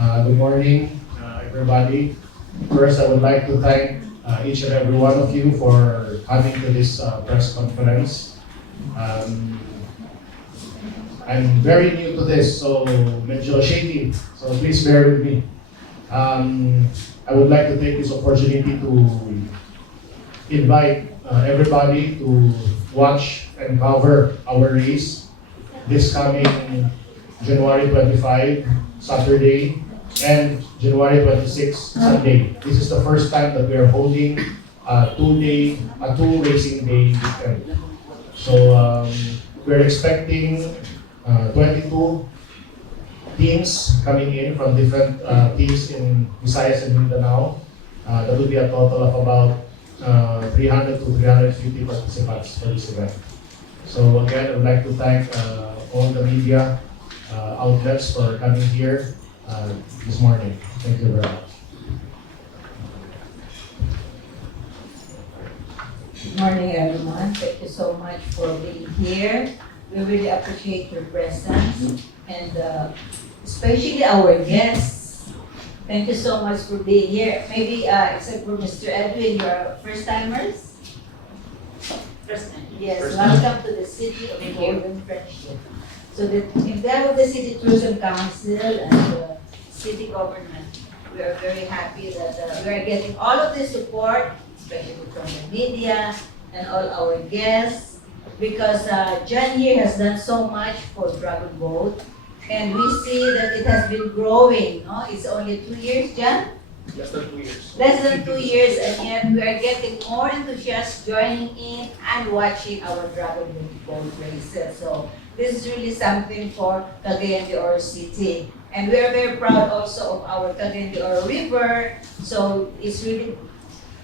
Good morning, everybody. First, I would like to thank each and every one of you for coming to this press conference. Um, I'm very new to this, so medyo shaky. So please bear with me. I would like to take this opportunity to invite everybody to watch and cover our race this coming January 25, Saturday, and January 26, Sunday. This is the first time that we are holding a two racing day weekend. So we're expecting 22 teams coming in from different teams in Visayas and Mindanao. That will be a total of about 300 to 350 participants for this event. So again, I would like to thank all the media outlets for coming here this morning. Thank you very much. Good morning, everyone. Thank you so much for being here. We really appreciate your presence and especially our guests. Thank you so much for being here. Maybe except for Mr. Edwin, you're first timers. First time. Yes, First welcome to the city of Golden Friendship. So that in behalf of the City Tourism Council and the city government, we are very happy that we are getting all of this support, especially from the media and all our guests, because John here has done so much for Dragon Boat, and we see that it has been growing. No, it's only 2 years, John. Less than 2 years. Less than 2 years, and yet we are getting more enthusiasts joining in and watching our Dragon Boat races. So this is really something for Cagayan de Oro City. And we are very proud also of our Cagayan de Oro River. So it's really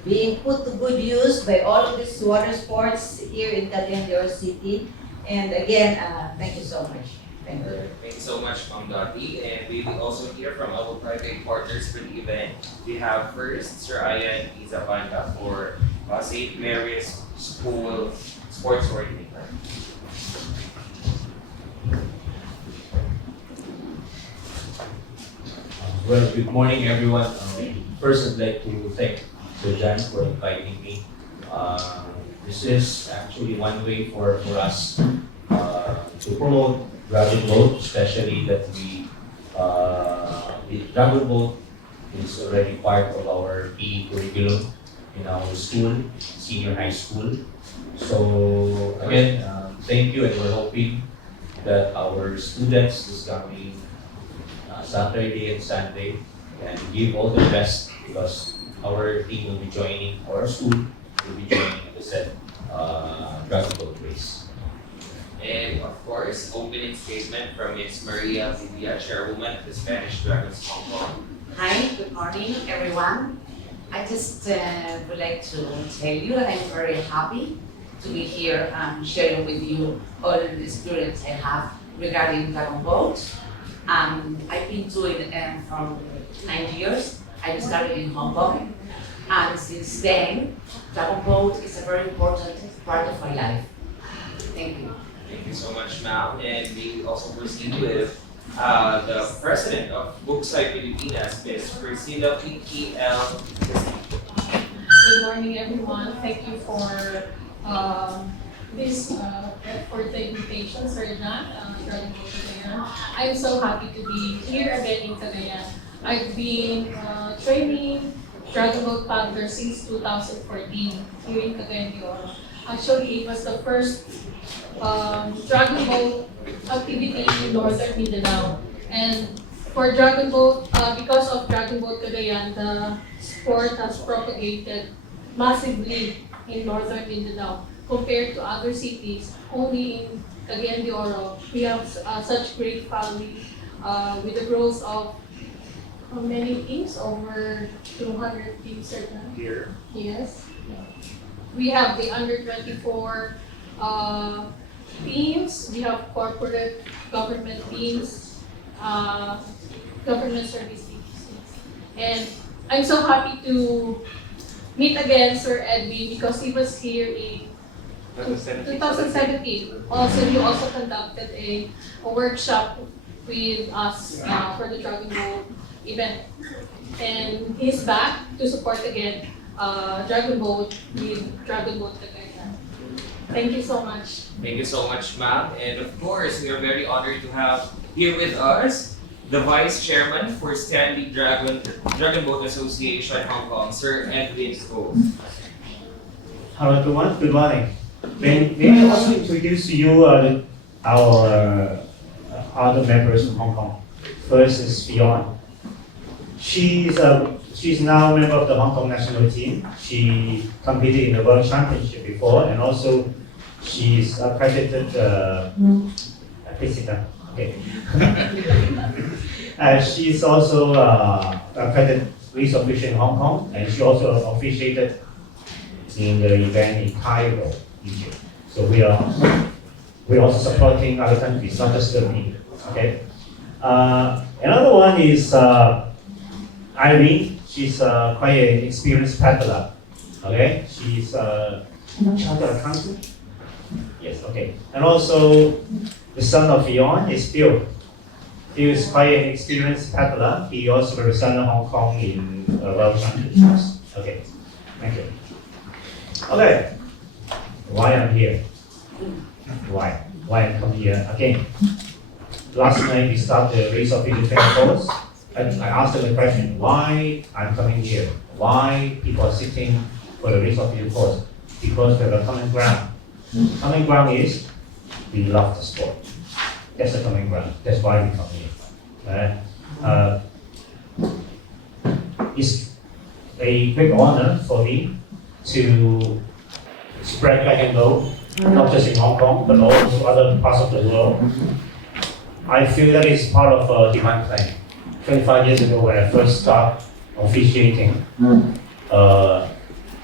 being put to good use by all of these water sports here in Cagayan de Oro City. And again, thank you so much. Thank you. Thank you so much, Ma'am Dottie. And we will also hear from our private partners for the event. We have first Sir Ian Izabanda for St. Mary's School Sports Coordinator. Well, good morning, everyone. First, I'd like to thank Sir John for inviting me. This is actually one way for us to promote Dragon Boat, especially that the Dragon Boat is already part of our PE curriculum in our school, senior high school. So again, thank you, and we're hoping that our students this coming Saturday and Sunday can give all the best, because our team will be joining, or our school will be joining the said Dragon Boat race. And of course, opening statement from Ms. Maria Villa, Chairwoman of the Spanish Dragons Hong Kong. Hi, good morning, everyone. I just would like to tell you that I'm very happy to be here and sharing with you all the experience I have regarding Dragon Boat. I've been doing it for 9 years. I started in Hong Kong, and since then, Dragon Boat is a very important part of my life. Thank you. Thank you so much, ma'am. And we also proceed with the President of Buksay Pilipinas, Ms. Priscilla PKL. Good morning, everyone. Thank you for for the invitation, Sir John, Dragon Boat Kagay-an. I'm so happy to be here again in Cagayan. I've been training Dragon Boat paddler since 2014 here in Cagayan de Oro. Actually, it was the first Dragon Boat activity in Northern Mindanao. And for Dragon Boat, because of Dragon Boat Kagay-an, the sport has propagated massively in Northern Mindanao compared to other cities. Only in Cagayan de Oro, we have such great following with the growth of many teams, over 200 teams certain. Here. Yes. We have the under 24 teams, we have corporate government teams, government service teams. And I'm so happy to meet again Sir Edwin because he was here in 2017. Also, you also conducted a workshop with us for the Dragon Boat event. And he's back to support again Dragon Boat with Dragon Boat Kagay-an. Thank you so much. Thank you so much, ma'am. And of course, we are very honored to have here with us the Vice Chairman for Stanley Dragon Boat Association Hong Kong, Sir Edwin Go. Hello everyone, good morning. May I also introduce to you our other members from Hong Kong. First is Fiona. She's now a member of the Hong Kong national team. She competed in the World Championship before, and also she's accredited visitor. Okay. She's also accredited race official in Hong Kong, and she also officiated in the event in Cairo, Egypt. So we're also supporting other countries, not just me. Okay. Another one is Irene. She's quite an experienced paddler. Okay. She's a chartered accountant. Yes. Okay. And also the son of Yon is Phil. He is quite an experienced paddler. He also represented Hong Kong in World Championships. Okay. Thank you. Okay, why I'm here? Why I'm coming here? Again, last night we started the race of independent course. And I asked them the question, why I'm coming here? Why people are sitting for the race of independent course? Because we have a common ground. Common ground is we love the sport. That's the common ground. That's why we come here. It's a great honor for me to spread Dragon Boat, not just in Hong Kong, but also other parts of the world. I feel that it's part of a divine plan. 25 years ago, when I first started officiating, then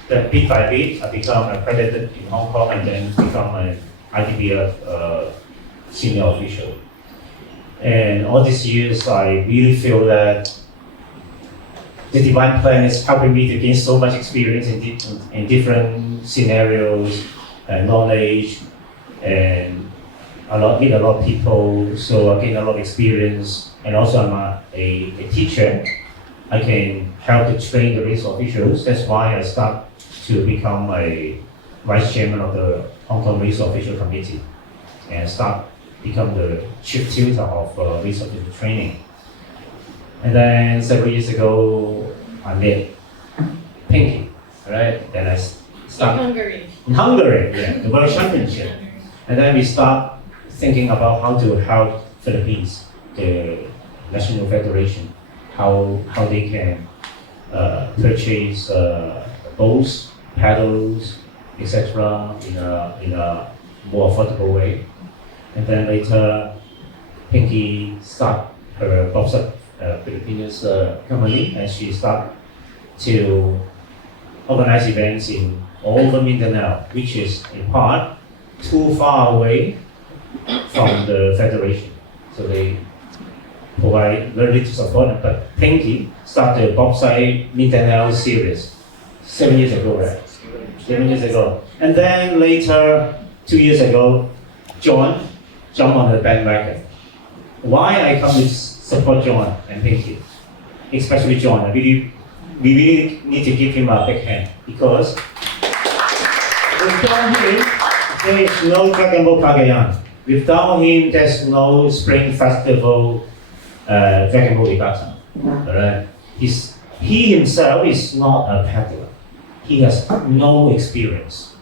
bit by bit, I become accredited in Hong Kong and then become an ITBF senior official. And all these years, I really feel that the divine plan is helping me to gain so much experience in different scenarios and knowledge, and meet a lot of people. So I gain a lot of experience, and also I'm a teacher. I can help to train the race officials. That's why I start to become a vice chairman of the Hong Kong Race Official Committee, and become the chief tutor of race official training. And then several years ago, I met Pinky, right? Then I started in Hungary, yeah, the World Championship. And then we start thinking about how to help Philippines, the National Federation, how they can purchase boats, paddles, etc. in a more affordable way. And then later, Pinky start her bobsled Filipinos company, and she started to organize events in all over Mindanao, which is in part too far away from the federation. So they provide very little support. But Pinky started the bobsled Mindanao series 7 years ago, right? 7 years ago. And then later, 2 years ago, John jumped on the bandwagon. Why I come to support John and Pinky, especially John. We really need to give him a big hand, because without him, there is no Dragon Boat Kagay-an. Without him, there's no Spring Festival Dragon Boat Regatta. Alright? He himself is not a paddler. He has no experience.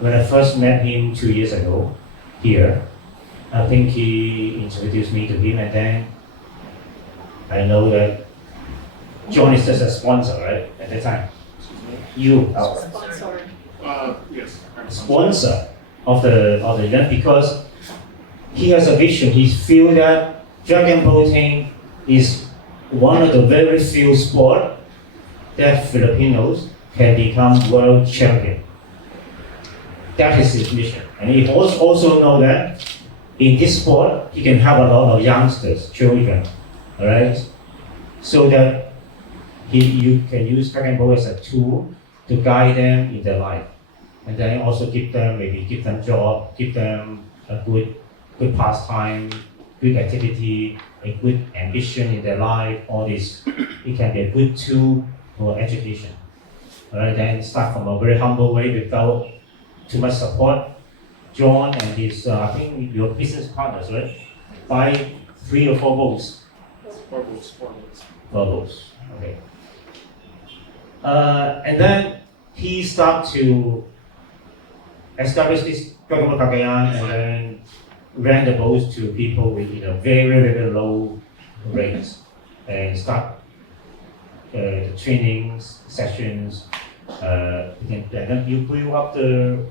When I first met him 2 years ago here, I think he introduced me to him, and then I know that John is just a sponsor, right? At the time, you are Yes. sponsor of the event, because he has a vision. He feels that dragon boating is one of the very few sports that Filipinos can become world champion. That is his mission, and he also know that in this sport he can have a lot of youngsters, children, all right, so that you can use dragon boat as a tool to guide them in their life, and then also give them job, give them a good pastime, good activity a good ambition in their life, all this, it can be a good tool for education. Alright, then start from a very humble way without too much support. John and his, I think your business partners, right? Buy 3 or 4 boats. 4 boats, 4 boats. 4 boats, okay. And then he started to establish this Dragon Boat Kagay-an and then rent the boats to people with very, very low rates and start the trainings sessions. And then you build up the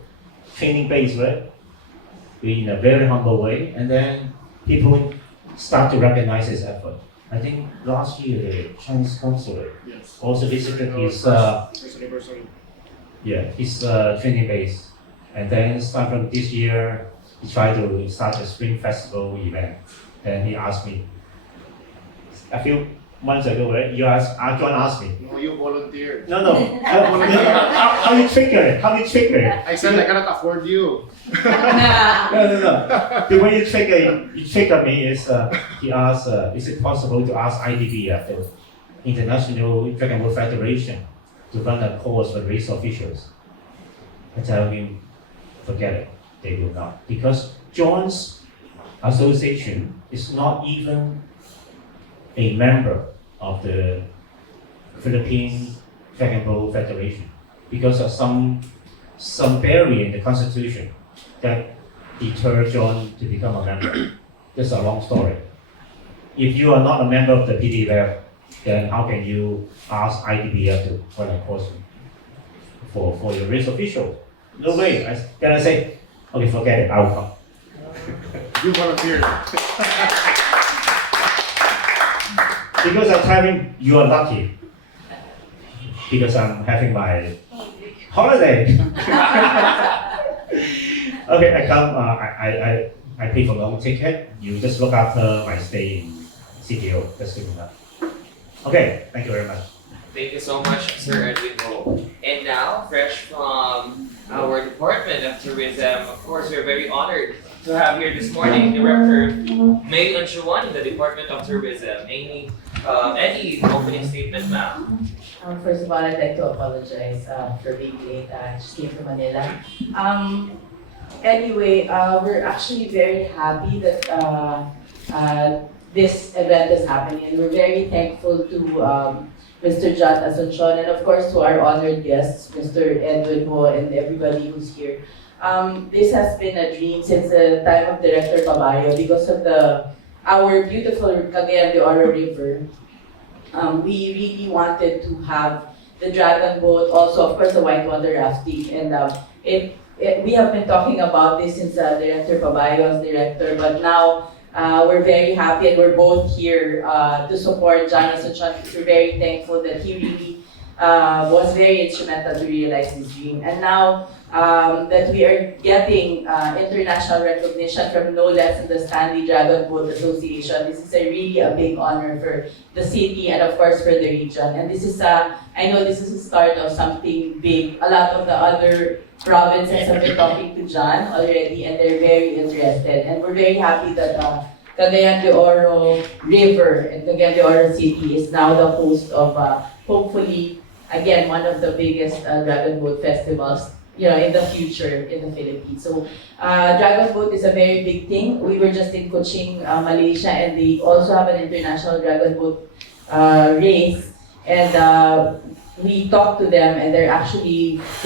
training base, right? In a very humble way, and then people start to recognize his effort. I think last year the Chinese consulate Yes. also visited his First anniversary. his training base, and then start from this year he tried to start a spring festival event. And he asked me a few months ago, right? John asked me. No, you volunteered. No. How you trigger it? How you trigger it? I said I cannot afford you. No. The way you trigger me is he asked, is it possible to ask IDB, the International Dragon Boat Federation, to run a course for race officials? I tell him, forget it, they will not. Because John's association is not even a member of the Philippine Dragon Boat Federation because of some barrier in the constitution that deter John to become a member. That's a long story. If you are not a member of the PDF, then how can you ask IDBF to run a course for your race official? No way. Then I say, okay, forget it, I will come. You volunteered. Because I'm telling you are lucky. Because I'm having my holiday. Okay, I come. I pay for my own ticket. You just look after my stay in CTO. That's good enough. Okay, thank you very much. Thank you so much, Sir Edwin Ho. And now, fresh from our Department of Tourism, of course, we're very honored to have here this morning Director May Unchuan, the Department of Tourism. Any opening statement, ma'am? First of all, I'd like to apologize for being late. I just came from Manila. Anyway, we're actually very happy that this event is happening, and we're very thankful to Mr. John Asuncion, and of course to our honored guests, Mr. Edwin Ho, and everybody who's here. This has been a dream since the time of Director Caballo because of our beautiful Cagayan de Oro River. We really wanted to have the Dragon Boat, also of course the whitewater rafting, and we have been talking about this since Director Caballo was director, but now we're very happy and we're both here to support John Asuncion. We're very thankful that he really was very instrumental to realize his dream. And now that we are getting international recognition from no less than the Stanley Dragon Boat Association, this is really a big honor for the city and of course for the region. And this is I know this is the start of something big. A lot of the other provinces have been talking to John already and they're very interested. And we're very happy that Cagayan de Oro River and Cagayan de Oro City is now the host of hopefully, again, one of the biggest Dragon Boat festivals in the future in the Philippines. So Dragon Boat is a very big thing. We were just in Kuching, Malaysia, and they also have an international Dragon Boat race. And we talked to them, and they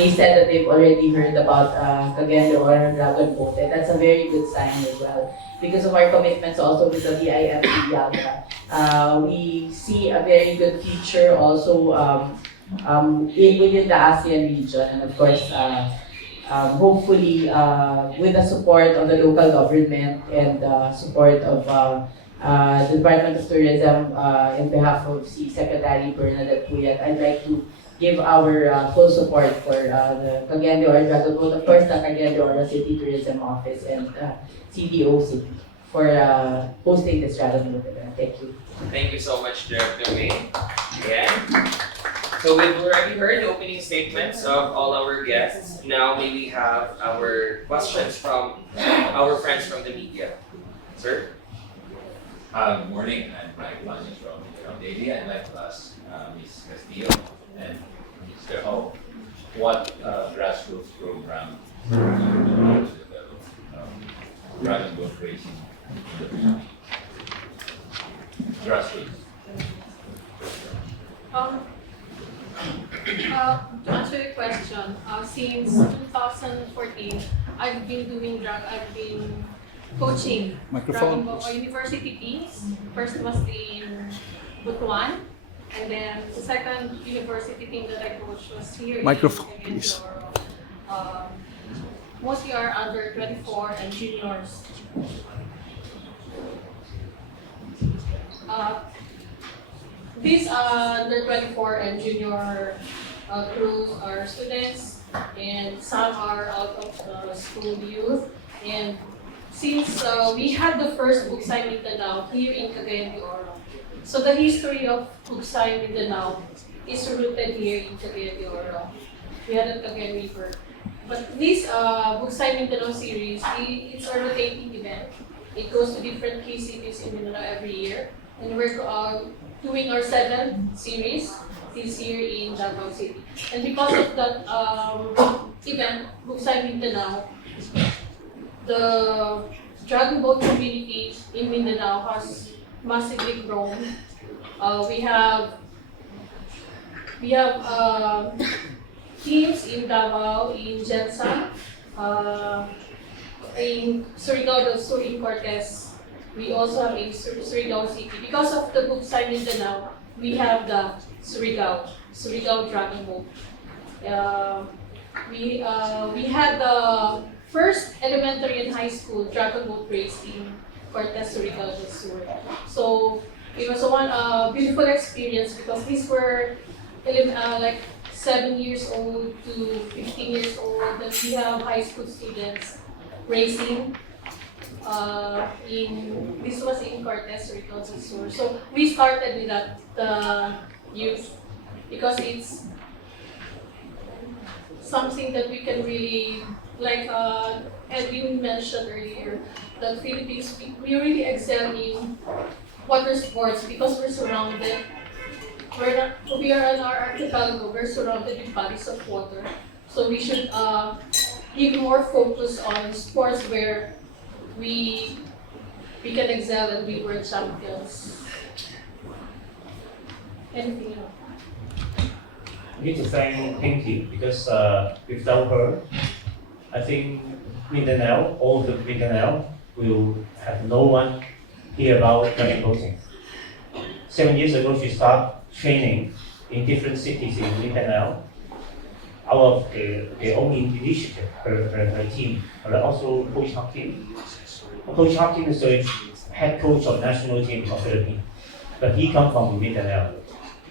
said that they've already heard about Cagayan de Oro Dragon Boat, and that's a very good sign as well. Because of our commitments also with the VIFC Yaga. We see a very good future also within the ASEAN region, and of course, hopefully with the support of the local government and support of the Department of Tourism in behalf of Secretary Bernadette Puyat, I'd like to give our full support for the Cagayan de Oro Dragon Boat, of course, the Cagayan de Oro City Tourism Office and CDO City for hosting this Dragon Boat event. Thank you. Thank you so much, Director May. Again. So we've already heard the opening statements of all our guests. Now may we have our questions from our friends from the media. Sir? Morning, I'm Mike Lange from Daily. I'd like to ask Ms. Castillo and Mr. Ho, what grassroots program you do to develop dragon boat racing in the Philippines? Grassroots. To answer your question, since 2014, I've been coaching Dragon Boat university teams. First was in Butuan, and then the second university team that I coached was here Microphone, in Cagayan de please. Oro. Mostly are under 24 and juniors. These under 24 and junior crews are students, and some are out of school youth. And since we had the first Bugsay Mindanao here in Cagayan de Oro, so the history of Bugsay Mindanao is rooted here in Cagayan de Oro. We had a Cagayan River. But this Bugsay Mindanao series, it's a rotating event. It goes to different key cities in Mindanao every year. And we're doing our 7th series this year in Dragon Boat City. And because of that event, Bugsay Mindanao, the Dragon Boat community in Mindanao has massively grown. We have teams in Davao, in Jensa, in Surigao del Sur, in Cortez. We also have in Surigao City. Because of the Bugsay Mindanao, we have the Surigao Dragon Boat. We had the first elementary and high school Dragon Boat race in Cortez, Surigao del Sur. So it was a beautiful experience because these were like 7 years old to 15 years old, and we have high school students racing. This was in Cortez, Surigao del Sur. So we started with that, the youth, because it's something that we can really, like Edwin mentioned earlier, that Philippines, we really excel in water sports because we're surrounded. We are in our archipelago, we're surrounded with bodies of water. So we should give more focus on sports where we can excel and be world champions. Anything else? I need to thank Pinky because without her, I think Mindanao, all the Mindanao, will have no one hear about dragon boating. 7 years ago, she started training in different cities in Mindanao. Out of their own initiative, her team, and also Coach Hakim. Coach Hakim is the head coach of national team of Philippines, but he comes from Mindanao.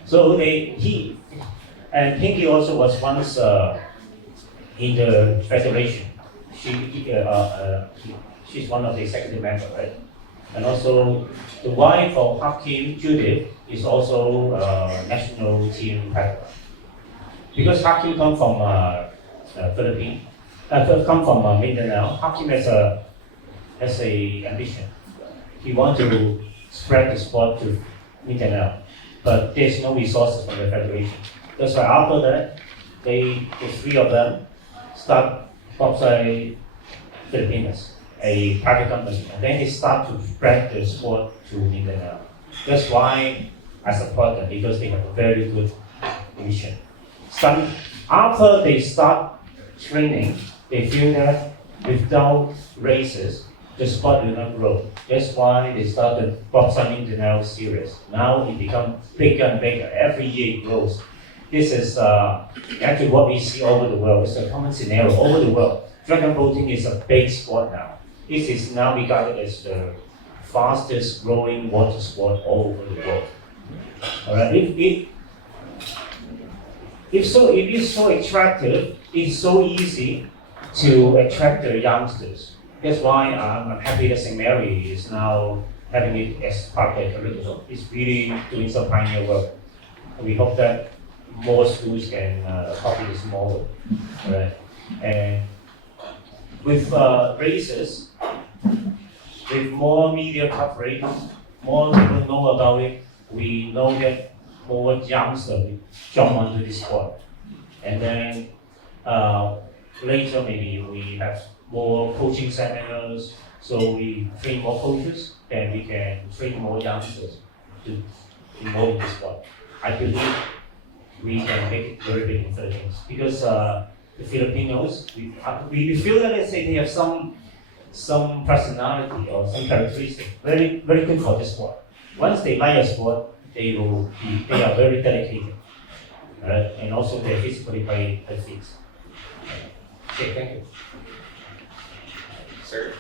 So he and Pinky also was once in the federation. She's one of the executive members, right? And also the wife of Hakim, Judith, is also national team captain. Because Hakim come from Philippines, come from Mindanao. Hakim has a ambition. He wants to spread the sport to Mindanao, but there's no resources from the federation. That's why after that, the 3 of them start Bobsleigh Philippines, a private company, and then they start to spread the sport to Mindanao. That's why I support them, because they have a very good mission. After they start training, they feel that without races, the sport will not grow. That's why they started Bobsleigh Mindanao series. Now it becomes bigger and bigger. Every year it grows. This is actually what we see all over the world. It's a common scenario all over the world. Dragon boating is a big sport now. This is now regarded as the fastest growing water sport all over the world. All right. If it's so attractive, it's so easy to attract the youngsters. That's why I'm happy that St. Mary is now having it as part of their curriculum. It's really doing some pioneer work. And we hope that more schools can copy this model. Right? And with races, with more media coverage, more people know about it, we know that more youngsters will jump onto this sport. And then later maybe we have more coaching seminars, so we train more coaches, and we can train more youngsters to involve in this sport. I believe we can make it very big in Philippines because the Filipinos, we feel that let's say they have some personality or some characteristic very very good for this sport. Once they like a sport, they are very dedicated, right? And also they're physically very fit. Okay, thank you. Sir?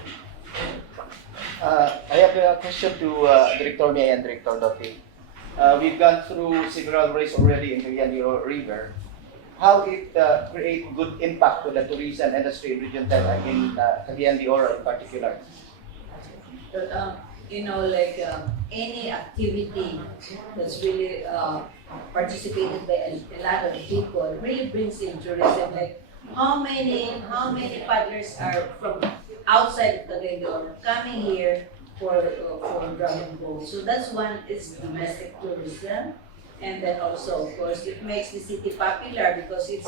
I have a question to Director Mia and Director Dotti. We've gone through several races already in Cagayan de Oro River. How it create good impact to the tourism industry in Region 10 in Cagayan de Oro in particular? But, like any activity that's really participated by a lot of people really brings in tourism. Like how many paddlers are from outside of Cagayan de Oro coming here for Dragon Boat. So that's one is domestic tourism. And then also, of course, it makes the city popular because it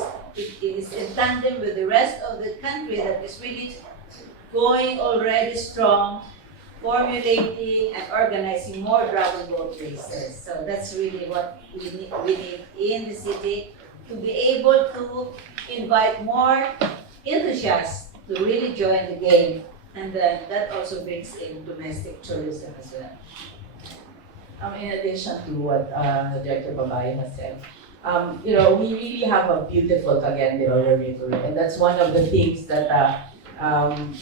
is in tandem with the rest of the country that is really going already strong, formulating and organizing more Dragon Boat races. So that's really what we need in the city to be able to invite more enthusiasts to really join the game. And then that also brings in domestic tourism as well. In addition to what Director Babay has said, we really have a beautiful Cagayan de Oro River, and that's one of the things that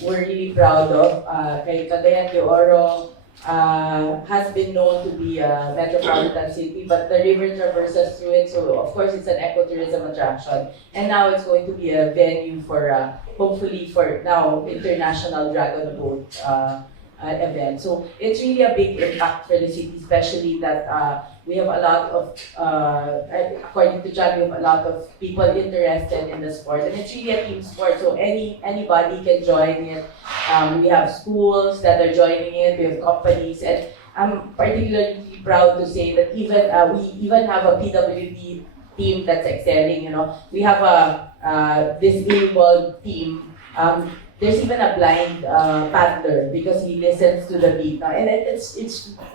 we're really proud of. Cagayan de Oro has been known to be a metropolitan city, but the river traverses through it, so of course it's an ecotourism attraction. And now it's going to be a venue for, hopefully for now, international Dragon Boat event. So it's really a big impact for the city, especially that we have a lot of, according to John, we have a lot of people interested in the sport. And it's really a team sport, so anybody can join it. We have schools that are joining it, we have companies, and I'm particularly proud to say that we even have a PWD team that's excelling. We have this volleyball team. There's even a blind paddler because he listens to the beat now, and it's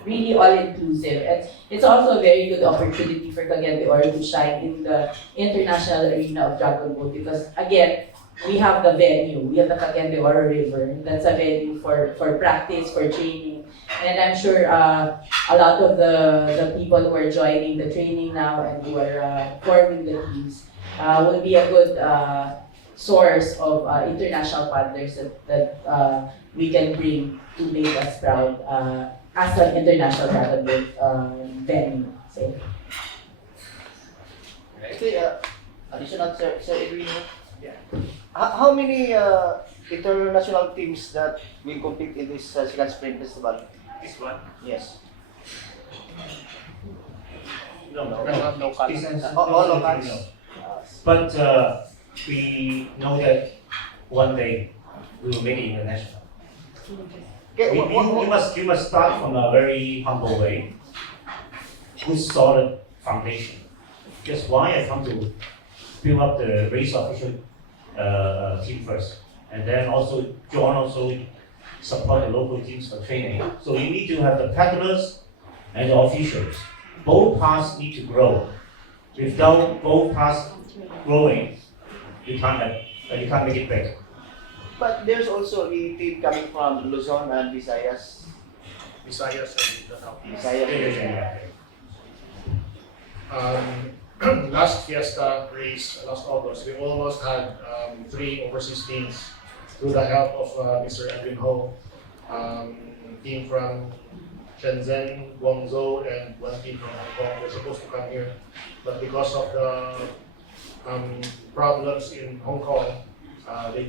really all inclusive. And it's also a very good opportunity for Cagayan de Oro to shine in the international arena of Dragon Boat because again, we have the venue, we have the Cagayan de Oro River. That's a venue for practice, for training, and I'm sure a lot of the people who are joining the training now and who are forming the teams will be a good source of international paddlers that we can bring to make us proud as an international Dragon Boat venue. So. Okay, additional Sir Edwin. Yeah. How many international teams that will compete in this second spring festival? This one? Yes. No. Local. This is All locals. no. But we know that one day we will make it international. Okay, You must start from a very humble way, good solid foundation. That's why I come to build up the race official team first, and then also John support the local teams for training. So you need to have the paddlers and the officials. Both parts need to grow. Without both parts growing, you can't make it big. But there's also a team coming from Luzon and Visayas. Visayas and Mindanao. Visayas. Last Fiesta race, last August, we almost had 3 overseas teams through the help of Mr. Edwin Ho, team from Shenzhen, Guangzhou, and one team from Hong Kong. They're supposed to come here, but because of the problems in Hong Kong, they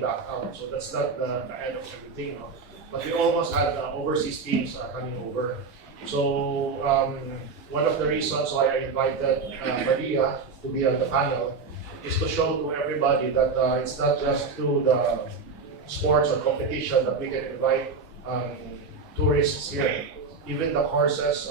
backed out. So that's not the end of everything. No? But we almost had overseas teams coming over. So one of the reasons why I invited Maria to be on the panel is to show to everybody that it's not just through the sports or competition that we can invite tourists here. Even the courses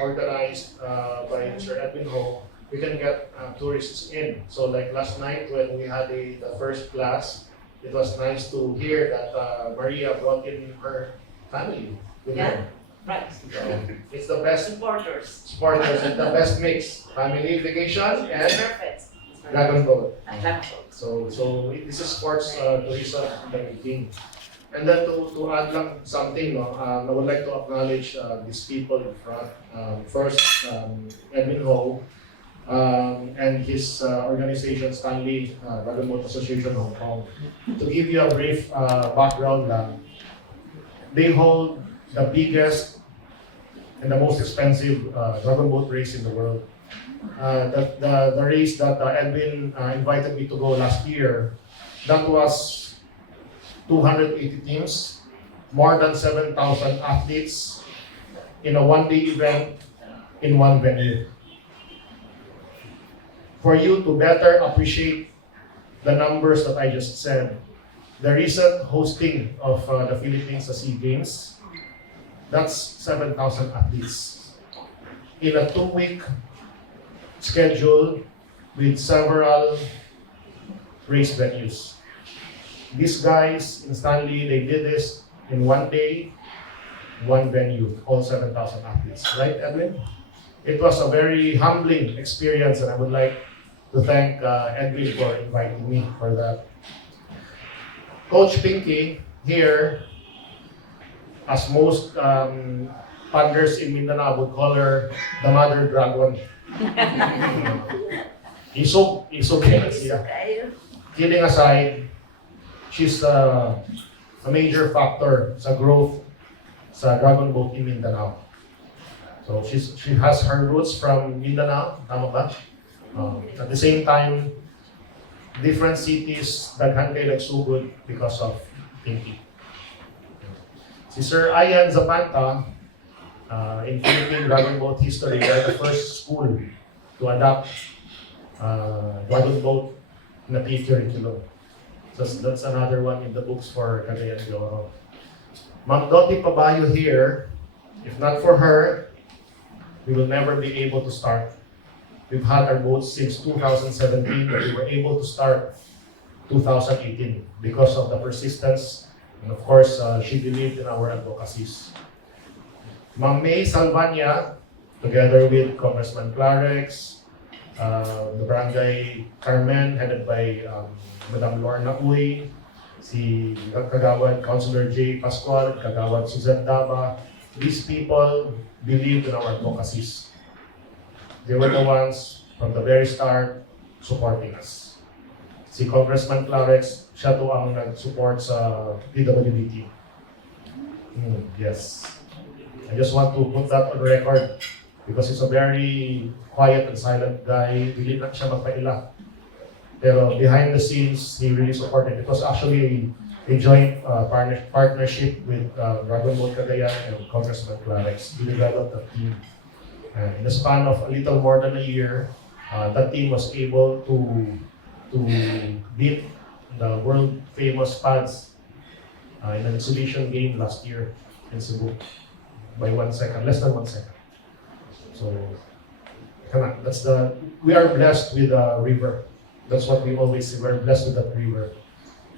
organized by Mr. Edwin Ho, we can get tourists in. So like last night when we had the first class, it was nice to hear that Maria brought in her family with her. Right. So it's the best Supporters. supporters and the best mix. Family vacation and Perfect. Dragon Boat. Dragon Boat. So this is sports tourism in the making. And then to add lang something, no, I would like to acknowledge these people in front. First, Edwin Ho and his organization, Stanley, Dragon Boat Association Hong Kong. To give you a brief background lang, they hold the biggest and the most expensive Dragon Boat race in the world. The race that Edwin invited me to go last year, that was 280 teams, more than 7,000 athletes in a one-day event in one venue. For you to better appreciate the numbers that I just said, the recent hosting of the Philippines SEA Games, that's 7,000 athletes in a 2-week schedule with several race venues. These guys in Stanley, they did this in one day, one venue, all 7,000 athletes. Right, Edwin? It was a very humbling experience, and I would like to thank Edwin for inviting me for that. Coach Pinky here, as most funders in Mindanao would call her the mother dragon. Isog kaya siya. Kidding aside, she's a major factor sa growth sa Dragon Boat in Mindanao. So she has her roots from Mindanao, tama ba? At the same time, different cities daghan kay nagsugod because of Pinky. Si Sir Ian Zapanta, in Philippine Dragon Boat history, they're the first school to adopt Dragon Boat na curriculum. So that's another one in the books for Cagayan de Oro. Ma'am Dottie Pabayo here, if not for her, we will never be able to start. We've had our boats since 2017, but we were able to start 2018 because of the persistence. And of course, she believed in our advocacies. Ma'am May Salvania, together with Congressman Clarex, the Barangay Carmen, headed by Madam Lorna Uy, si Kagawad Councilor J. Pascual, Kagawad Suzette Daba. These people believed in our advocacies. They were the ones from the very start supporting us. Si Congressman Clarex, siya to ang nag-support sa PWBT. Yes. I just want to put that on record because he's a very quiet and silent guy. Hindi na siya magpaila. Pero behind the scenes, he really supported. It was actually a joint partnership with Dragon Boat Kagay-an and Congressman Clarex. We developed a team. In the span of a little more than a year, that team was able to beat the world famous pads in an exhibition game last year in Cebu by 1 second, less than 1 second. So, we are blessed with a river. That's what we always say, we're blessed with that river.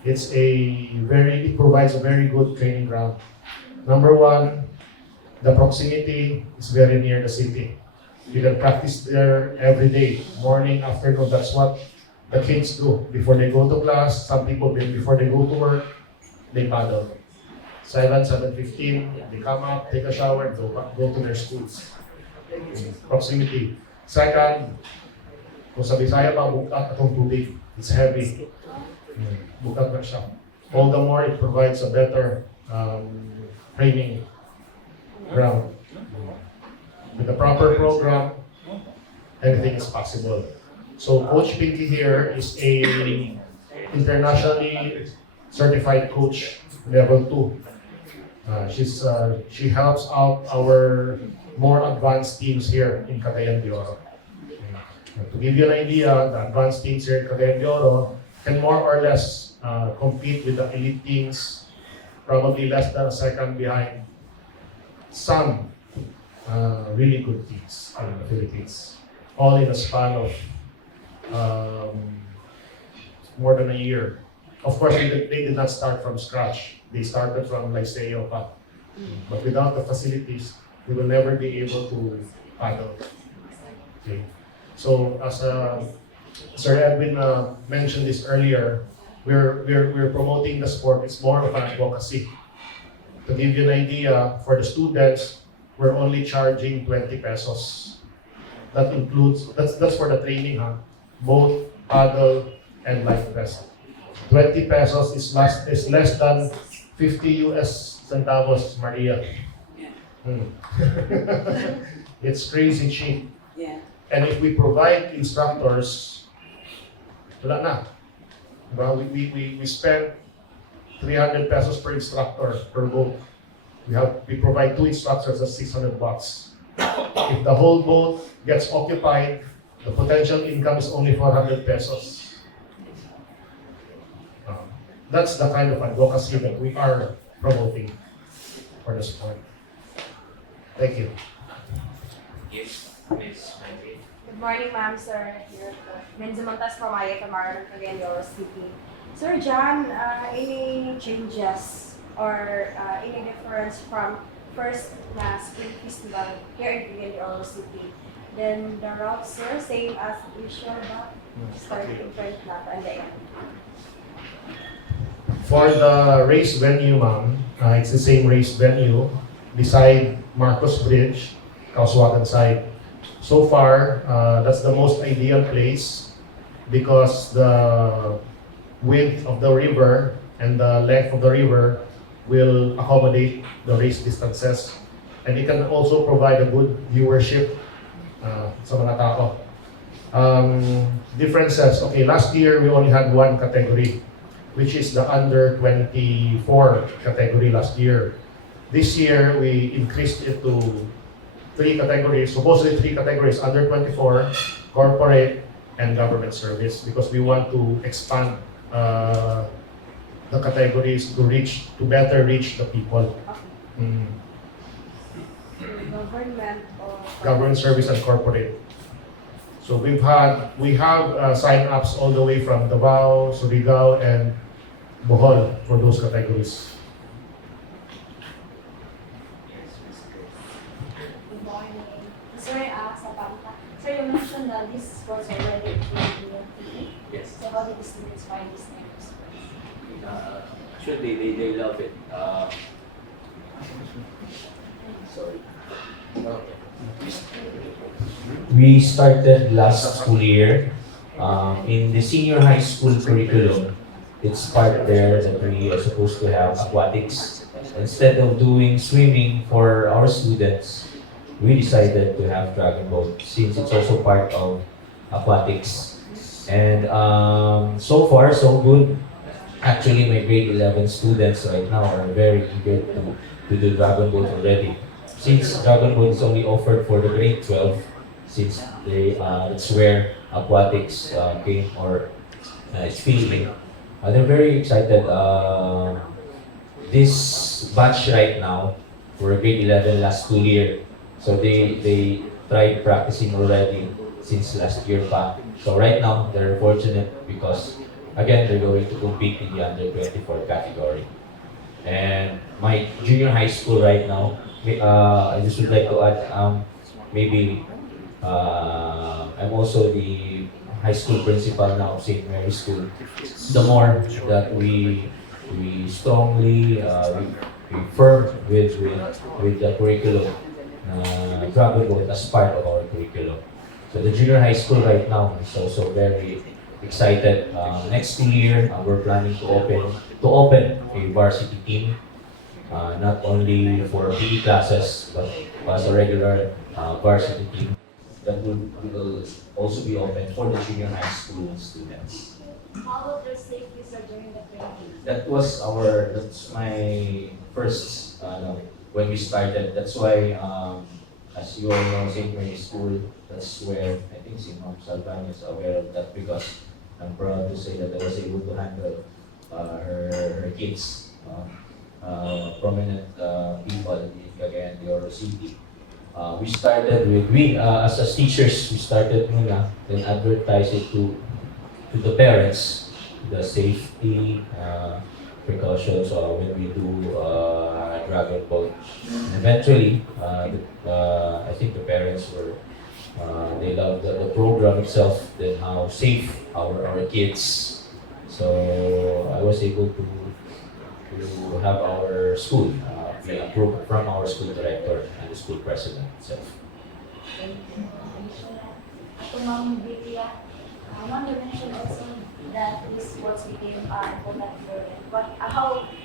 It provides a very good training ground. Number one, the proximity is very near the city. You can practice there every day, morning, afternoon. That's what the kids do before they go to class. Some people, before they go to work, they paddle. 7:15, they come up, take a shower, and go to their schools. Proximity. Second, kung sa Bisaya pa, bukat atong tubig. It's heavy. Bukat na siya. All the more, it provides a better training ground. With the proper program, anything is possible. So Coach Pinky here is a internationally certified coach, level 2. She helps out our more advanced teams here in Cagayan de Oro. To give you an idea, the advanced teams here in Cagayan de Oro can more or less compete with the elite teams probably less than a second behind some really good teams in the Philippines, all in a span of more than a year. Of course, they did not start from scratch. They started from Liceo pa. But without the facilities, we will never be able to paddle. Okay. So as Sir Edwin mentioned this earlier, we're promoting the sport. It's more of an advocacy. To give you an idea, for the students, we're only charging 20 pesos. That includes, that's for the training, both paddle and life vest. 20 pesos is less than 50 US centavos, Maria. It's crazy cheap. Yeah. And if we provide instructors, wala na. Diba? We spend 300 pesos per instructor per boat. We provide 2 instructors at 600 bucks. If the whole boat gets occupied, the potential income is only 400 pesos. That's the kind of advocacy that we are promoting for the sport. Thank you. Yes, Ms. Mandy. Good morning, ma'am, sir. Menzimontas from Cagayan de Oro City. Sir John, any changes or any difference from first na Spring Festival here in Cagayan de Oro City? Then the route, sir, same as usual, but starting different na and the end. For the race venue, ma'am, it's the same race venue beside Marcos Bridge, Kauswagan side. So far, that's the most ideal place because the width of the river and the length of the river will accommodate the race distances. And it can also provide a good viewership sa mga tao. Differences, okay, last year we only had one category, which is the under 24 category last year. This year, we increased it to 3 categories, supposedly 3 categories, under 24, corporate, and government service, because we want to expand the categories to better reach the people. Government or Government service and corporate. So we have sign-ups all the way from Davao, Surigao, and Bohol for those categories. Good morning. Sir, sa Pampa. Sir, you mentioned that this sports already included in your PE. Yes. So how did the students find this type of sports? Actually, they love it. Sorry. We started last school year in the senior high school curriculum. It's part there that we are supposed to have aquatics. Instead of doing swimming for our students, we decided to have Dragon Boat since it's also part of aquatics. And so far, so good. Actually, my grade 11 students right now are very eager to do Dragon Boat already. Since Dragon Boat is only offered for the grade 12, since that's where aquatics came or it's feeling. They're very excited. This batch right now, for grade 11 last school year, so they tried practicing already since last year pa. So right now, they're fortunate because, again, they're going to compete in the under 24 category. And my junior high school right now, I just would like to add, maybe I'm also the high school principal now of St. Mary's School. The more that we strongly we firm with the curriculum, Dragon Boat as part of our curriculum. So the junior high school right now is also very excited. Next school year, we're planning to open a varsity team, not only for PE classes but as a regular varsity team that will also be open for the junior high school students. How about their safety, sir, during the training? That's my first when we started. That's why, as you all know, St. Mary's School, that's where I think si Ma'am Salvan is aware of that because I'm proud to say that I was able to handle her kids. prominent people in Cagayan de Oro City. We started with, as teachers, we started muna, then advertise it to the parents, the safety precautions when we do Dragon Boat. And eventually, I think the parents were, they loved the program itself, then how safe our kids. So I was able to have our school be approved from our school director and the school president itself. To Ma'am Vilia, Ma'am, you mentioned also that this sports became important for them.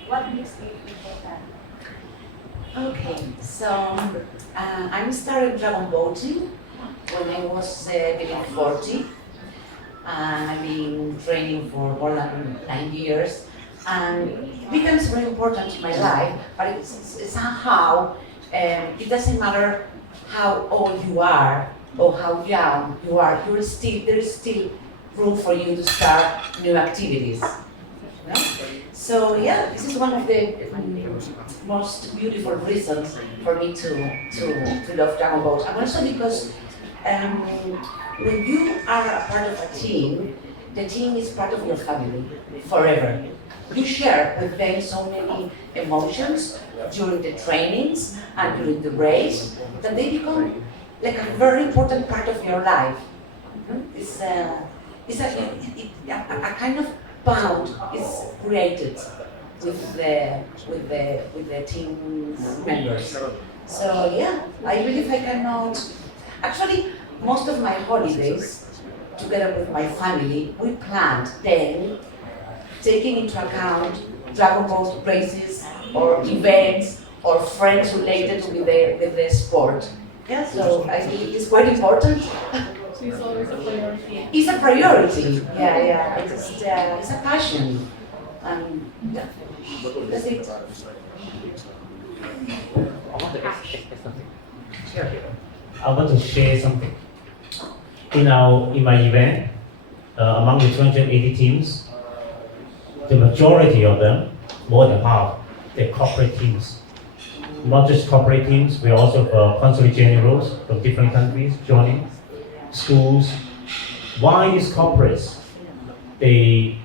What makes it important? Okay, so I'm started dragon boating when I was being 40. I've been training for more than 9 years, and it becomes very important in my life. But it's somehow it doesn't matter how old you are or how young you are. There is still room for you to start new activities. You know? So yeah, this is one of the most beautiful reasons for me to love Dragon Boat, and also because when you are a part of a team, the team is part of your family forever. You share with them so many emotions during the trainings and during the race that they become like a very important part of your life. It's a kind of bond is created with the team members. So yeah, I believe I cannot. Actually, most of my holidays, together with my family, we planned then, taking into account Dragon Boat races or events or friends related with the sport. Yeah, so I think it's quite important. So it's always a priority. It's a priority. Yeah. It's a passion. Yeah, that's it. Sure. I want to share something. In my event, among the 280 teams, the majority of them, more than half, they're corporate teams. Not just corporate teams, we also have consulate generals from different countries joining, schools. Why is corporates? They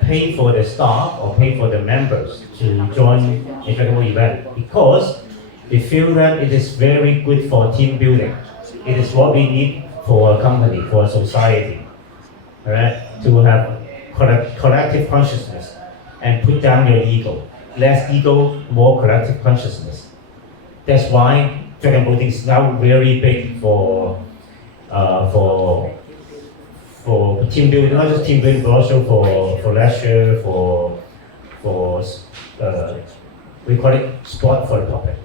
pay for the staff or pay for the members to join a festival event because they feel that it is very good for team building. It is what we need for a company, for a society, all right? To have collective consciousness and put down your ego. Less ego, more collective consciousness. That's why dragon boating is now very big for team building, not just team building, but also for leisure, for we call it sport for the public.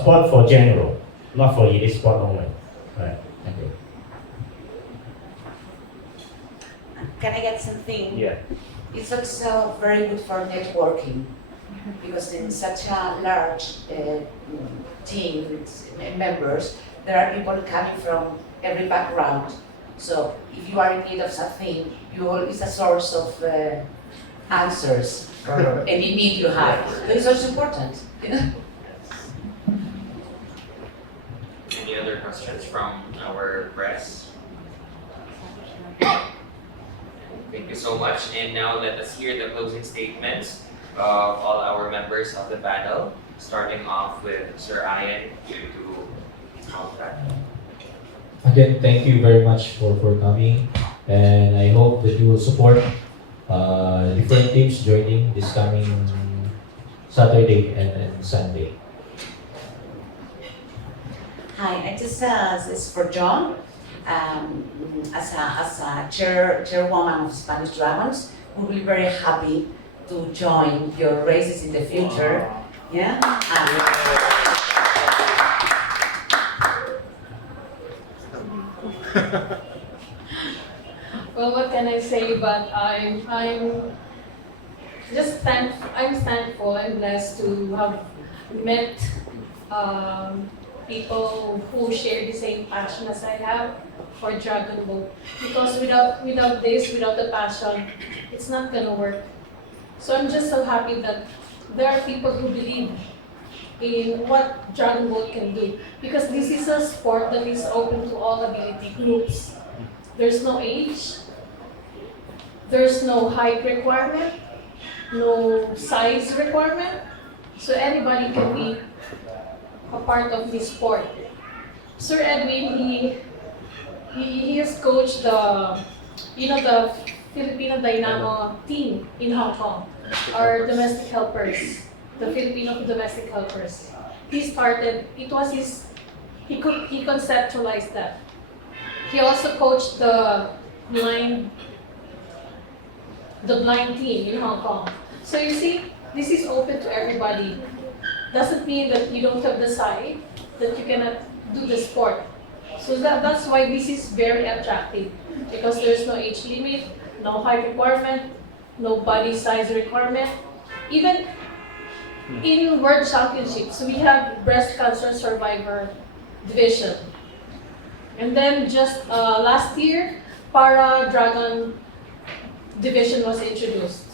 Sport for general, not for elite sport only. Right. Thank you. Can I get something? Yeah. It's also very good for networking because in such a large team with members, there are people coming from every background. So if you are in need of something, you always a source of answers for any need you have. So it's also important, you know. Any other questions from our press? Thank you so much. And now let us hear the closing statements of all our members of the panel, starting off with Sir Ian to contact. Again, thank you very much for coming, and I hope that you will support different teams joining this coming Saturday and Sunday. Hi, I just this is for John. As a chairwoman of Spanish Dragons, we'll be very happy to join your races in the future. Yeah. Well, what can I say? But I'm just I'm thankful and blessed to have met people who share the same passion as I have for Dragon Boat. Because without the passion, it's not gonna work. So I'm just so happy that there are people who believe in what Dragon Boat can do. Because this is a sport that is open to all ability groups. There's no age, there's no height requirement, no size requirement, so anybody can be a part of this sport. Sir Edwin, he has coached the Filipino Dynamo team in Hong Kong, our domestic helpers, the Filipino domestic helpers. He started, it was his, he conceptualized that. He also coached the blind team in Hong Kong. So you see, this is open to everybody. Doesn't mean that you don't have the side, that you cannot do the sport. So that's why this is very attractive, because there's no age limit, no height requirement, no body size requirement. Even in World Championships, we have breast cancer survivor division. And then just last year, para dragon division was introduced.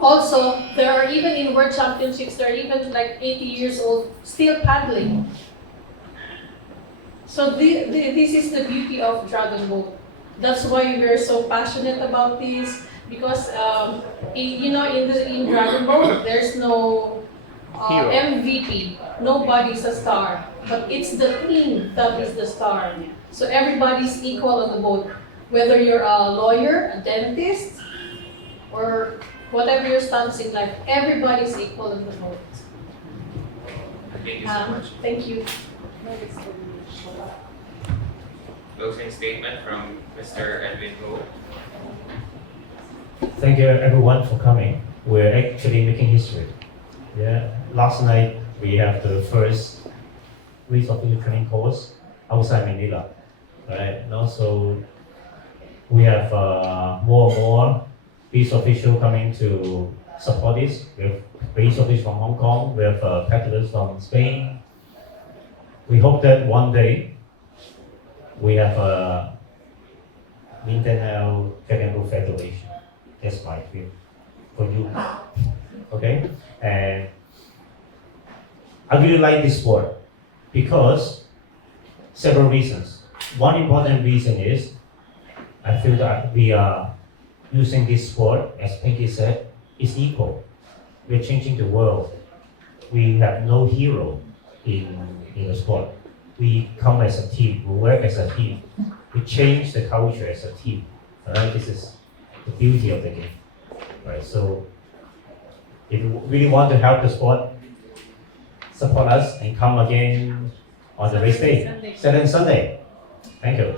Also, there are even in World Championships, there are even like 80 years old still paddling. So this is the beauty of Dragon Boat. That's why we're so passionate about this, because in Dragon Boat there's no MVP. Nobody's a star, but it's the team that is the star. So everybody's equal on the boat, whether you're a lawyer, a dentist, or whatever your stance in life. Everybody's equal on the boat. Thank you so much. Thank you. Closing statement from Mr. Edwin Ho. Thank you everyone for coming. We're actually making history. Yeah, last night we have the first week of the training course outside Manila, right? And also we have more and more peace officials coming to support this. We have peace officials from Hong Kong. We have paddlers from Spain. We hope that one day we have a Mindanao Cagayan Federation. That's my view for you. Okay? And I really like this sport because several reasons. One important reason is I feel that we are using this sport, as Pinky said, is equal. We're changing the world. We have no hero in the sport. We come as a team, we work as a team. We change the culture as a team. Alright, this is the beauty of the game. Right, so if you really want to help the sport, support us and come again on the race day, Saturday and Sunday. Thank you.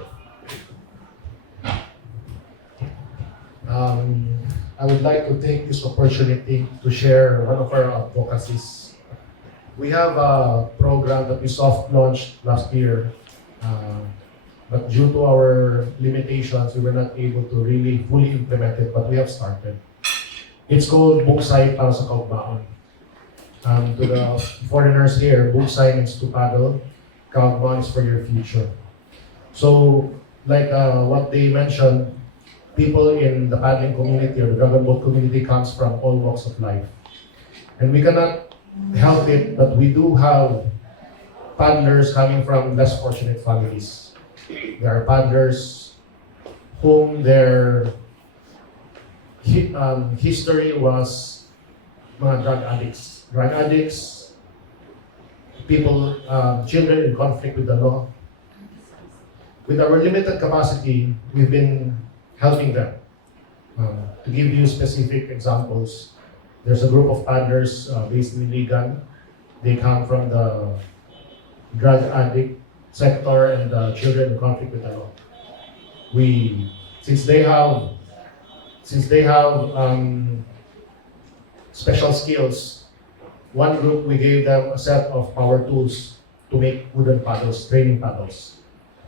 I would like to take this opportunity to share one of our advocacies. We have a program that we soft launched last year, but due to our limitations, we were not able to really fully implement it, but we have started. It's called Bugsay para sa Kaugmaon. To the foreigners here, Bugsay means to paddle, Kaugmaon is for your future. So, like what they mentioned, people in the paddling community or the Dragon Boat community comes from all walks of life. And we cannot help it, but we do have paddlers coming from less fortunate families. There are paddlers whom their history was mga drug addicts. Drug addicts, people, children in conflict with the law. With our limited capacity, we've been helping them. To give you specific examples, there's a group of paddlers based in Iligan. They come from the drug addict sector and the children in conflict with the law. Since they have special skills, one group we gave them a set of power tools to make wooden paddles, training paddles,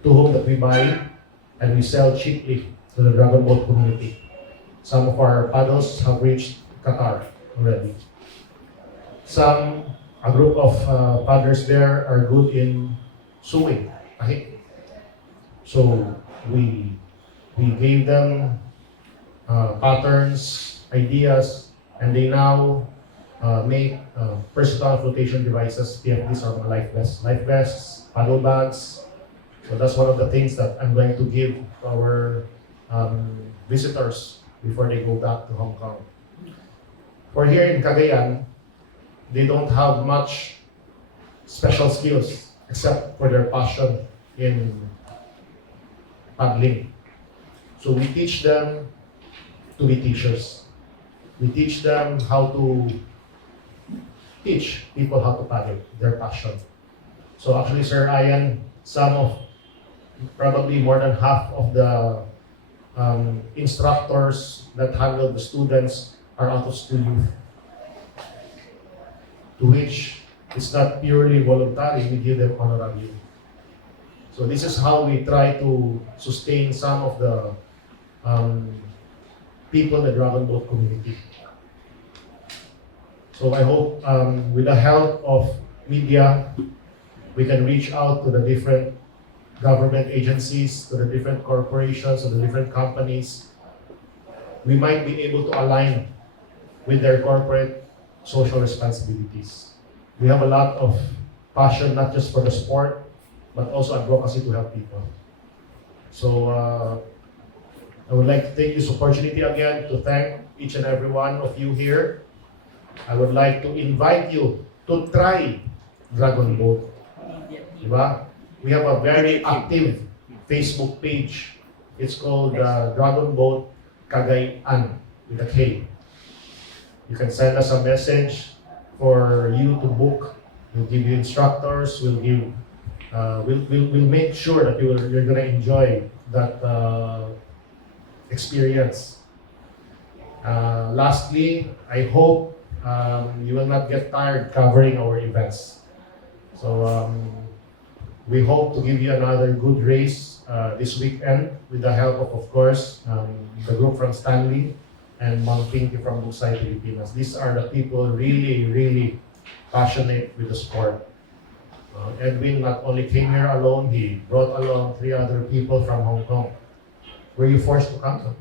to whom that we buy and we sell cheaply to the Dragon Boat community. Some of our paddles have reached Qatar already. A group of paddlers there are good in sewing. So we gave them patterns, ideas, and they now make personal flotation devices, PFDs or mga life vests, paddle bags. So that's one of the things that I'm going to give to our visitors before they go back to Hong Kong. For here in Cagayan, they don't have much special skills except for their passion in paddling. So we teach them to be teachers. We teach them how to teach people how to paddle, their passion. So actually, Sir Ian, probably more than half of the instructors that handle the students are out of school youth, to which it's not purely voluntary, we give them honorarium. So this is how we try to sustain some of the people in the Dragon Boat community. So I hope with the help of media, we can reach out to the different government agencies, to the different corporations, to the different companies. We might be able to align with their corporate social responsibilities. We have a lot of passion, not just for the sport, but also advocacy to help people. So I would like to take this opportunity again to thank each and every one of you here. I would like to invite you to try Dragon Boat. Diba? We have a very active Facebook page. It's called Dragon Boat Kagay-an with a K. You can send us a message for you to book. We'll give you instructors. We'll make sure that you're gonna enjoy that experience. Lastly, I hope you will not get tired covering our events. So we hope to give you another good race this weekend with the help of course, the group from Stanley and Ma'am Pinky from Buksay, Pilipinas. These are the people really, really passionate with the sport. Edwin not only came here alone, he brought along 3 other people from Hong Kong. Were you forced to come? No.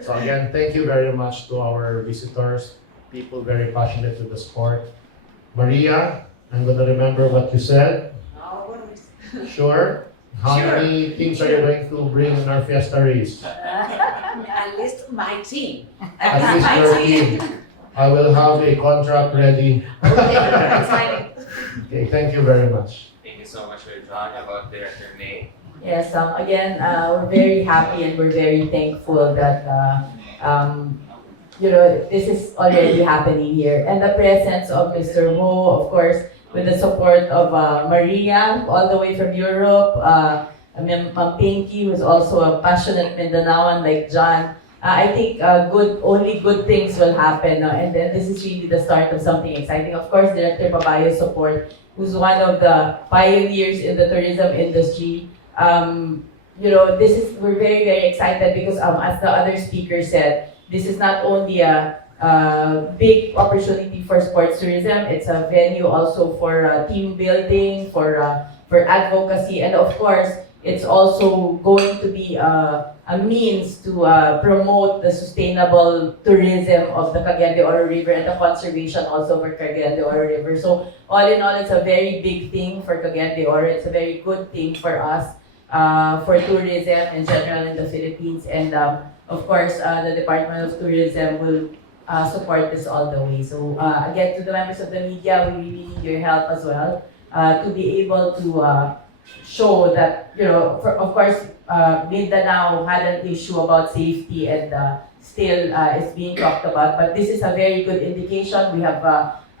So again, thank you very much to our visitors, people very passionate with the sport. Maria, I'm going to remember what you said. Sure? How many teams are you going to bring in our Fiesta race? At least my team. At least your team. I will have a contract ready. Okay, thank you very much. Thank you so much, Sir John. About Director May. Yes, again, we're very happy and we're very thankful that this is already happening here. And the presence of Mr. Ho, of course, with the support of Maria, all the way from Europe, Ma'am Pinky, who's also a passionate Mindanaoan like John. I think only good things will happen, and then this is really the start of something exciting. Of course, Director Babayo's support, who's one of the pioneers in the tourism industry. We're very, very excited because as the other speaker said, this is not only a big opportunity for sports tourism, it's a venue also for team building, for advocacy, and of course, it's also going to be a means to promote the sustainable tourism of the Cagayan de Oro River and the conservation also for Cagayan de Oro River. So all in all, it's a very big thing for Cagayan de Oro. It's a very good thing for us, for tourism in general in the Philippines. And of course, the Department of Tourism will support this all the way. So again, to the members of the media, we really need your help as well to be able to show that, of course, Mindanao had an issue about safety and still is being talked about. But this is a very good indication. We have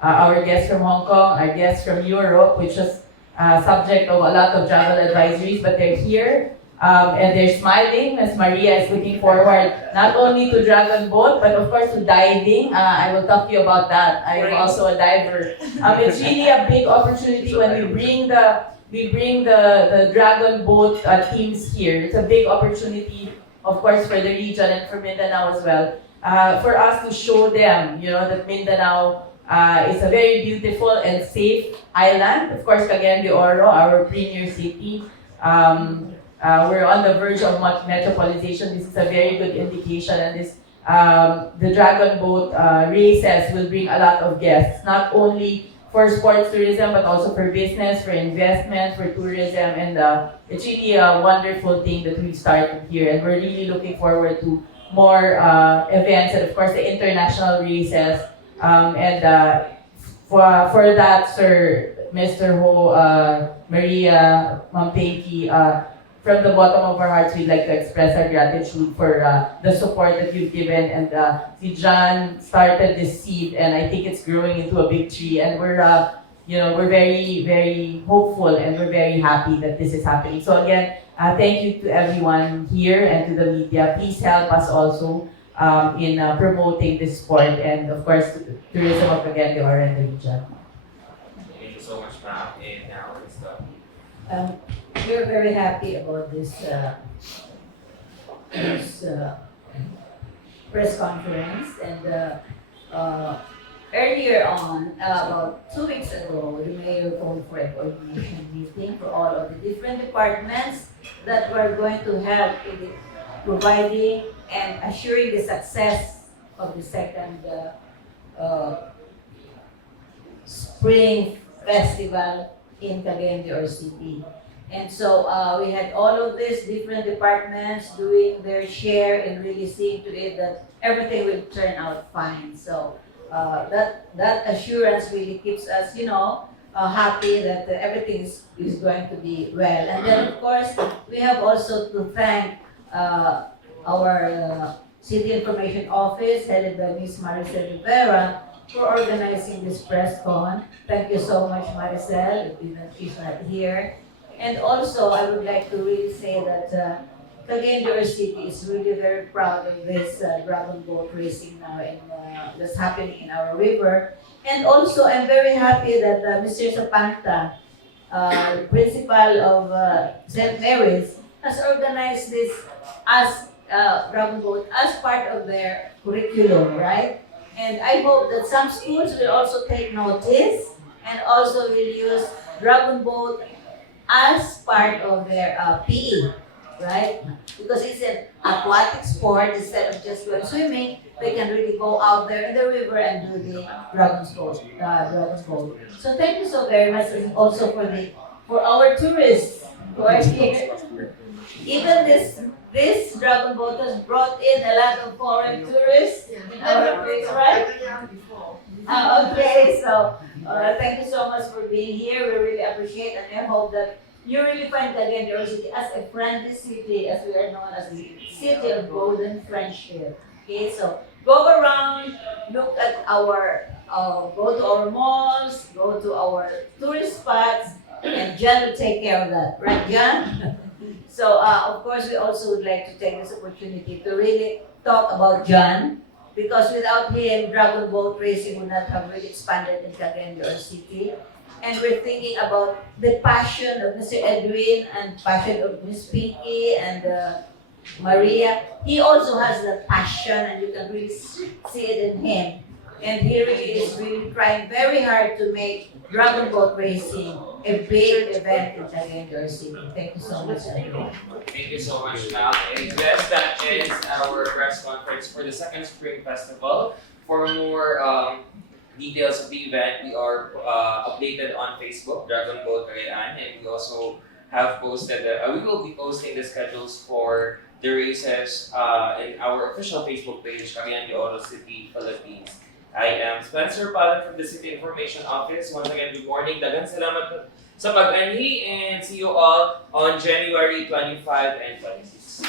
our guests from Hong Kong, our guests from Europe, which is subject of a lot of travel advisories, but they're here. And they're smiling as Maria is looking forward not only to Dragon Boat, but of course to diving. I will talk to you about that. I'm also a diver. It's really a big opportunity when we bring the Dragon Boat teams here. It's a big opportunity, of course, for the region and for Mindanao as well. For us to show them, that Mindanao is a very beautiful and safe island. Of course, Cagayan de Oro, our premier city. We're on the verge of metropolization. This is a very good indication, and this the Dragon Boat races will bring a lot of guests, not only for sports tourism, but also for business, for investment, for tourism, and it's really a wonderful thing that we started here, and we're really looking forward to more events, and of course the international races, for that, Sir Mr. Ho, Maria, Ma'am Pinky, from the bottom of our hearts, we'd like to express our gratitude for the support that you've given. And si John started this seed, and I think it's growing into a big tree. And we're very, very hopeful, and we're very happy that this is happening. So again, thank you to everyone here and to the media. Please help us also in promoting this sport, and of course, tourism of Cagayan de Oro and the region. Thank you so much, ma'am. And now it's the We're very happy about this press conference, and earlier on, about 2 weeks ago, the mayor called for a coordination meeting for all of the different departments that were going to help in providing and assuring the success of the second spring festival in Cagayan de Oro City. And so we had all of these different departments doing their share and really seeing to it that everything will turn out fine. So that assurance really keeps us, happy that everything is going to be well. And then of course, we have also to thank our City Information Office headed by Ms. Maricel Rivera for organizing this press con. Thank you so much, Maricel, even if she's not here. And also, I would like to really say that Cagayan de Oro City is really very proud of this Dragon Boat racing now that's happening in our river. And also, I'm very happy that Mr. Zapanta, principal of St. Mary's, has organized this as Dragon Boat as part of their curriculum, right? And I hope that some schools will also take notice and also will use Dragon Boat as part of their PE, right? Because it's an aquatic sport. Instead of just going swimming, they can really go out there in the river and do the Dragon's Boat. So thank you so very much, and also for our tourists who are here. Even this Dragon Boat has brought in a lot of foreign tourists in our place, right? Okay, so thank you so much for being here. We really appreciate, and I hope that you really find Cagayan de Oro City as a friendly city, as we are known as the city of golden friendship. Okay, so go around, look at go to our malls, go to our tourist spots, and John will take care of that, right, John? So, of course, we also would like to take this opportunity to really talk about John, because without him, Dragon Boat racing would not have really expanded in Cagayan de Oro City. And we're thinking about the passion of Mr. Edwin and passion of Miss Pinky and Maria. He also has that passion, and you can really see it in him. And he really is really trying very hard to make Dragon Boat racing a big event in Cagayan de Oro City. Thank you so much, everyone. Thank you so much, Ma'am. And yes, that ends our press conference for the second Spring Festival. For more details of the event, we are updated on Facebook, Dragon Boat Kagay-an, and we also have posted, we will be posting the schedules for the races in our official Facebook page, Cagayan de Oro City, Philippines. I am Spencer Palan from the City Information Office. Once again, good morning. Daghang salamat sa pag-anhi, and see you all on January 25 and 26.